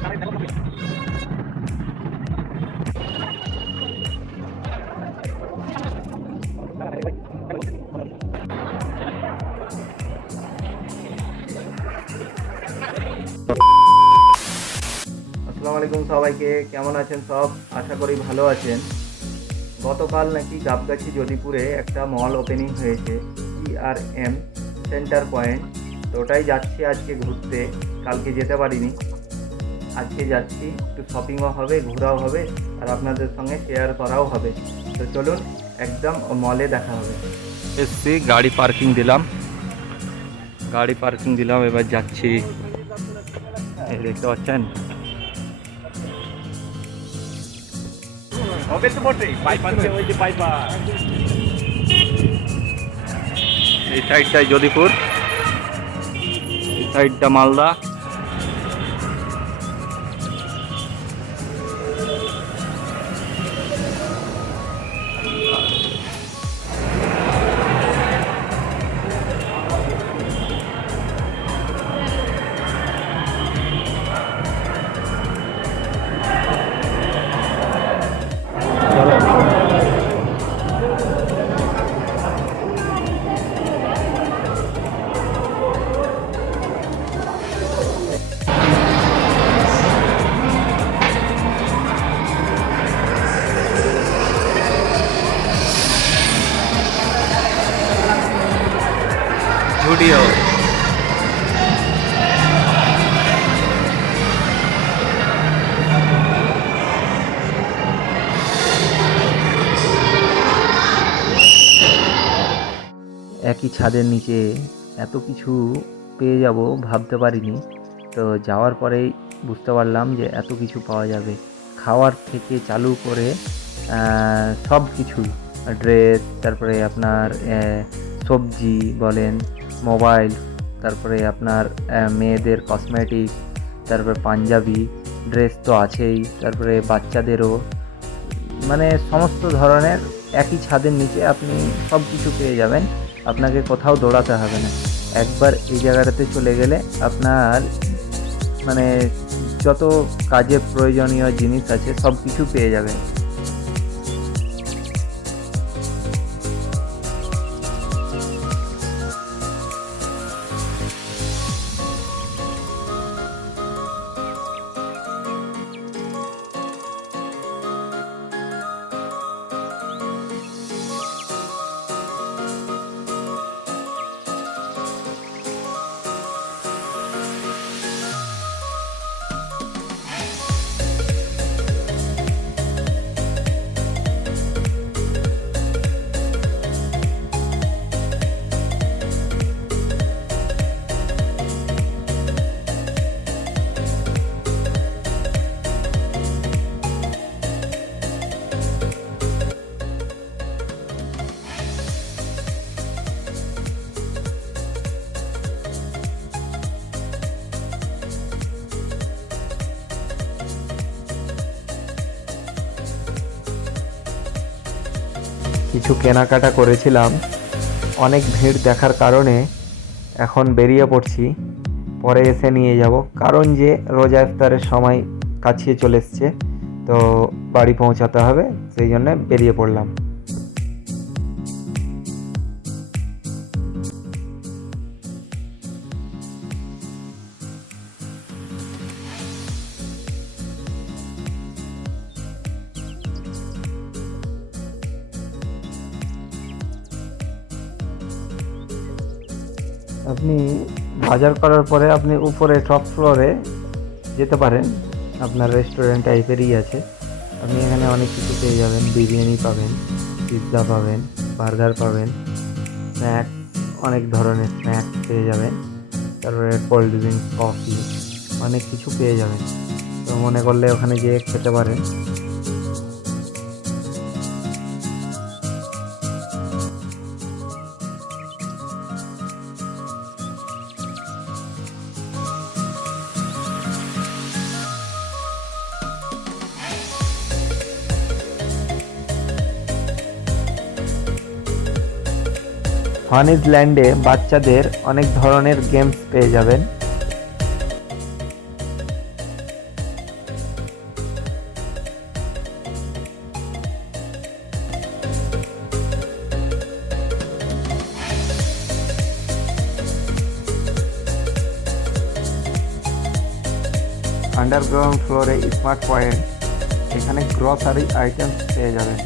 আসসালামু আলাইকুম সবাইকে, কেমন আছেন সব? আশা করি ভালো আছেন। গতকাল নাকি গাবগাছি যদিপুরে একটা মল ওপেনিং হয়েছে, ERM সেন্টার পয়েন্ট। তো ওটাই যাচ্ছি আজকে ঘুরতে, কালকে যেতে পারিনি। আজকে যাচ্ছি, একটু শপিংও হবে, ঘোরাও হবে, আর আপনাদের সঙ্গে শেয়ার করাও হবে। তো চলুন, একদম মলে দেখা হবে। এসছি, গাড়ি পার্কিং দিলাম, এবার যাচ্ছি। এই দেখতে পাচ্ছেন, হবে তো বটেই, বাইপাস ওই যে বাইপাস। এই সাইডটায় যদিপুর, এই সাইডটা মালদা। ঝুডিও একই ছাদের নিচে এত কিছু পেয়ে যাব ভাবতে পারিনি। তো যাওয়ার পরেই বুঝতে পারলাম যে এত কিছু পাওয়া যাবে, খাওয়ার থেকে চালু করে সব কিছুই, ড্রেস, তারপরে আপনার সবজি বলেন, মোবাইল, তারপরে আপনার মেয়েদের কসমেটিক, তারপরে পাঞ্জাবি ড্রেস তো আছেই, তারপরে বাচ্চাদেরও, মানে সমস্ত ধরনের একই ছাদের নিচে আপনি সব কিছু পেয়ে যাবেন। আপনাকে কোথাও দৌড়াতে হবে না। একবার এই জায়গাটাতে চলে গেলে আপনার মানে যত কাজে প্রয়োজনীয় জিনিস আছে সব কিছু পেয়ে যাবেন। কিছু কেনাকাটা করেছিলাম, অনেক ভিড় দেখার কারণে এখন বেরিয়ে পড়ছি, পরে এসে নিয়ে যাব। কারণ যে রোজা ইফতারের সময় কাছিয়ে চলে এসছে, তো বাড়ি পৌঁছাতে হবে, সেই জন্য বেরিয়ে পড়লাম। আপনি বাজার করার পরে আপনি উপরে টপ ফ্লোরে যেতে পারেন, আপনার রেস্টুরেন্ট টাইপেরই আছে। আপনি এখানে অনেক কিছু পেয়ে যাবেন, বিরিয়ানি পাবেন, পিৎজা পাবেন, বার্গার পাবেন, স্ন্যাক্স, অনেক ধরনের স্ন্যাক্স পেয়ে যাবেন, তারপরে কোল্ড ড্রিঙ্কস, কফি, অনেক কিছু পেয়ে যাবেন। তো মনে করলে ওখানে যেয়ে খেতে পারেন। ফানিজ ল্যান্ডে বাচ্চাদের অনেক ধরনের গেমস পেয়ে যাবেন। আন্ডারগ্রাউন্ড ফ্লোরে স্মার্ট পয়েন্ট, এখানে গ্রসারি আইটেমস পেয়ে যাবেন।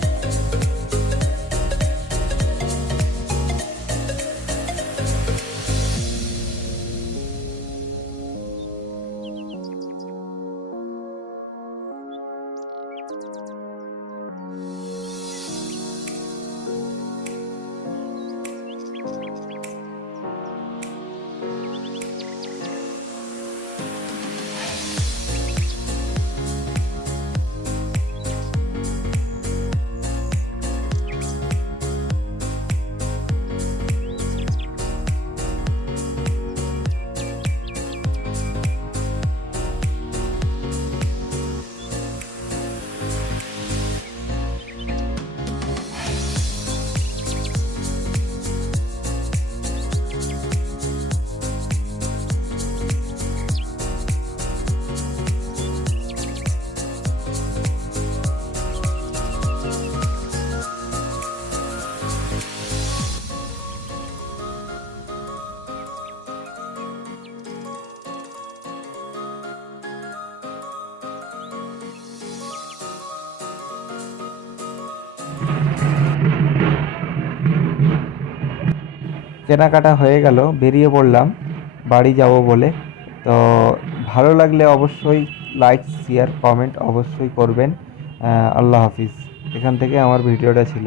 কেনাকাটা হয়ে গেল, বেরিয়ে পড়লাম বাড়ি যাব বলে। তো ভালো লাগলে অবশ্যই লাইক, শেয়ার, কমেন্ট অবশ্যই করবেন। আল্লাহ হাফিজ। এখান থেকে আমার ভিডিওটা ছিল।